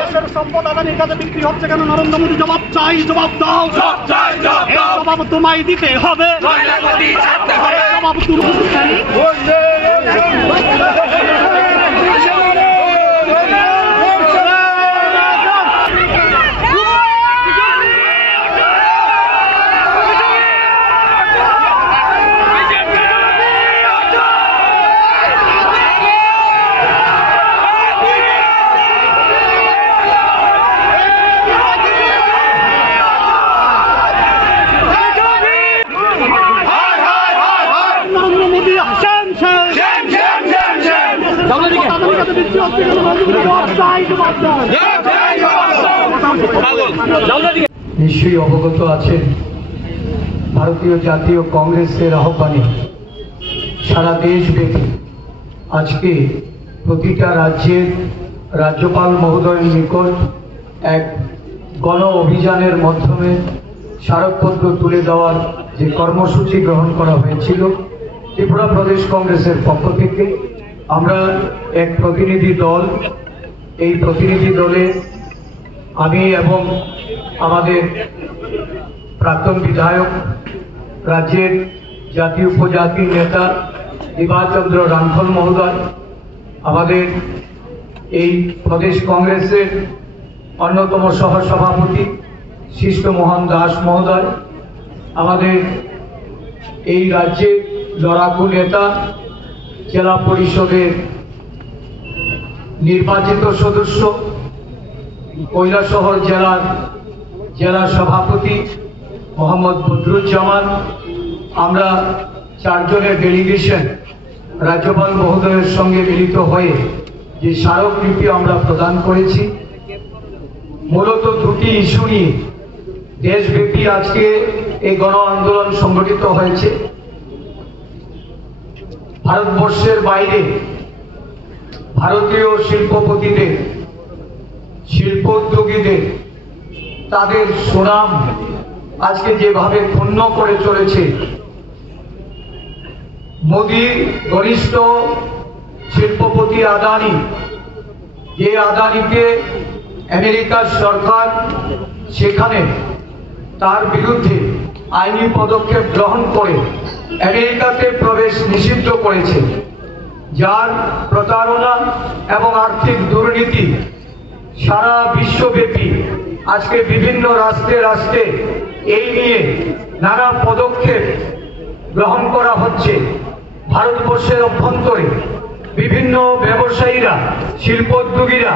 দেশের সম্পদ আদানির কাছে বিক্রি হচ্ছে কেন? নরেন্দ্র মোদী জবাব চাই জবাব দাও। জবাব তোমায় দিতে হবে। জবাব তুমি নিশ্চয়ই অবগত আছেন ভারতীয় জাতীয় কংগ্রেসের আহ্বানে সারা দেশব্যাপী আজকে প্রতিটা রাজ্যের রাজ্যপাল মহোদয়ের নিকট এক গণ অভিযানের মাধ্যমে স্মারকপত্র তুলে দেওয়ার যে কর্মসূচি গ্রহণ করা হয়েছিল ত্রিপুরা প্রদেশ কংগ্রেসের পক্ষ থেকে আমরা এক প্রতিনিধি দল। এই প্রতিনিধি দলে আমি এবং আমাদের প্রাক্তন বিধায়ক, রাজ্যের জাতীয় উপজাতির নেতা দিবাচন্দ্র রামফল মহোদয়, আমাদের এই প্রদেশ কংগ্রেসের অন্যতম সহসভাপতি শিষ্ট মোহন দাস মহোদয়, আমাদের এই রাজ্যের লড়াকু নেতা জেলা পরিষদের নির্বাচিত সদস্য কৈলাসহর জেলার জেলা সভাপতি মোহাম্মদ বদরুজ্জামান, আমরা চারজনের ডেলিগেশন রাজ্যপাল মহোদয়ের সঙ্গে মিলিত হয়ে যে স্মারকলিপি আমরা প্রদান করেছি। মূলত দুটি ইস্যু নিয়ে দেশব্যাপী আজকে এই গণ আন্দোলন সংগঠিত হয়েছে। ভারতবর্ষের বাইরে ভারতীয় শিল্পপতিদের, শিল্পোদ্যোগীদের তাদের সুনাম আজকে যেভাবে ক্ষুণ্ণ করে চলেছে, মোদী ঘনিষ্ঠ শিল্পপতি আদানি, যে আদানিকে আমেরিকার সরকার সেখানে তার বিরুদ্ধে আইনি পদক্ষেপ গ্রহণ করে আমেরিকাতে প্রবেশ নিষিদ্ধ করেছে, যার প্রতারণা এবং আর্থিক দুর্নীতি সারা বিশ্বব্যাপী। আজকে বিভিন্ন রাষ্ট্রে রাষ্ট্রে এই নিয়ে নানা পদক্ষেপ গ্রহণ করা হচ্ছে। ভারতবর্ষের অভ্যন্তরে বিভিন্ন ব্যবসায়ীরা, শিল্পোদ্যোগীরা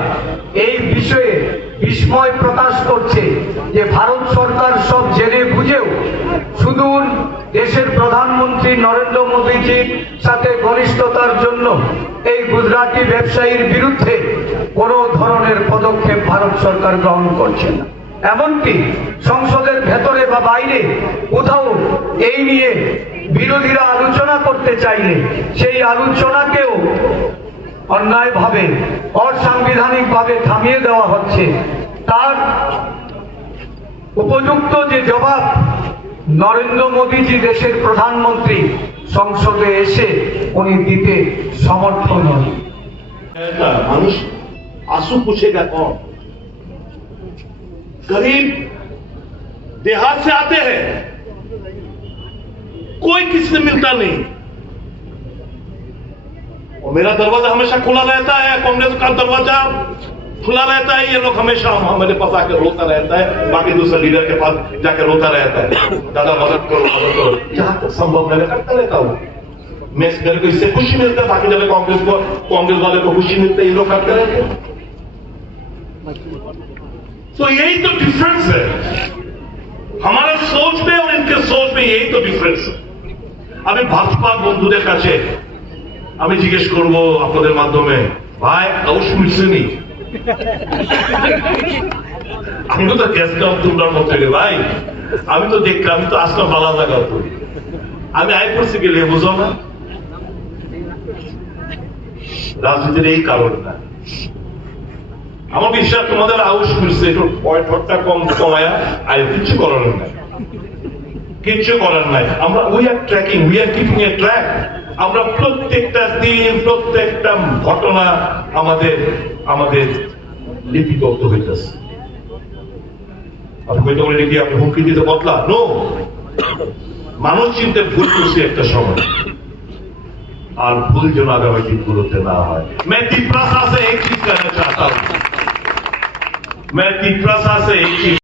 এই বিষয়ে বিস্ময় প্রকাশ করছে যে ভারত সরকার সব জেনে বুঝেও সুদূর নরেন্দ্র মোদীজির সাথে ঘনিষ্ঠতার জন্য এই গুজরাটি ব্যবসায়ীর বিরুদ্ধে কোনো ধরনের পদক্ষেপ ভারত সরকার গ্রহণ করছে না। এমনকি সংসদের ভেতরে বা বাইরে কোথাও এই নিয়ে বিরোধীরা আলোচনা করতে চাইলে সেই আলোচনাকেও অন্যায়ভাবে, অসাংবিধানিকভাবে থামিয়ে দেওয়া হচ্ছে। তার উপযুক্ত যে জবাব নরেন্দ্র মোদীজি দেশের প্রধানমন্ত্রী সংসদে এসে উনি দিতে সমর্থ নন ऐसा मनुष्य आंसू पूछेगा कौन गरीब देहात से आते हैं कोई किसी से मिलता नहीं और मेरा दरवाजा हमेशा खुला रहता है कांग्रेस का दरवाजा खुला रहता है ये लोग हमेशा हम- मेरे पास आकर रोता रहता है बाकी दूसरे लीडर के पास जाकर रोता रहता है दादा मदद करो मदद करो जहां तक संभव मैं करता रहता हूँ मैं इस मेरे को इससे खुशी मिलता है बाकी जब कांग्रेस को कांग्रेस वाले को खुशी मिलती है ये लोग करते रहते हैं तो यही तो डिफरेंस है हमारा सोच में और इनके सोच में यही तो डिफरेंस है আমি ভাজপা বন্ধুদের কাছে আমি জিজ্ঞেস করব আপনাদের মাধ্যমে ভাই আউশ মিলছেনি আমি তো কাপ তোমরা মতো ভাই। আমি তো দেখলাম, আমি তো আসলাম বালা জায়গা তো আমি আয় করছি গেলে বুঝো না? রাজনীতির এই কারণটা। আমার বিশ্বাস, তোমাদের আউশ মিলছে, একটু পয়েন্টটা কম কমায়া আয় কিচ্ছু করার নাই। কিচ্ছু করার নাই। আমরা we are tracking we are keeping a track আমরা প্রত্যেকটা দিন প্রত্যেকটা ঘটনা আমাদের আমাদের লিপিবদ্ধ হইতেছে আপনি হয়তো বলেন কি আপনি হুমকি দিতে বদলা নো মানুষ চিনতে ভুল করছে একটা সময় আর ভুল যেন আগামী দিনগুলোতে না হয় मैं तिपरा से एक चीज कहना चाहता हूं मैं तिपरा से एक चीज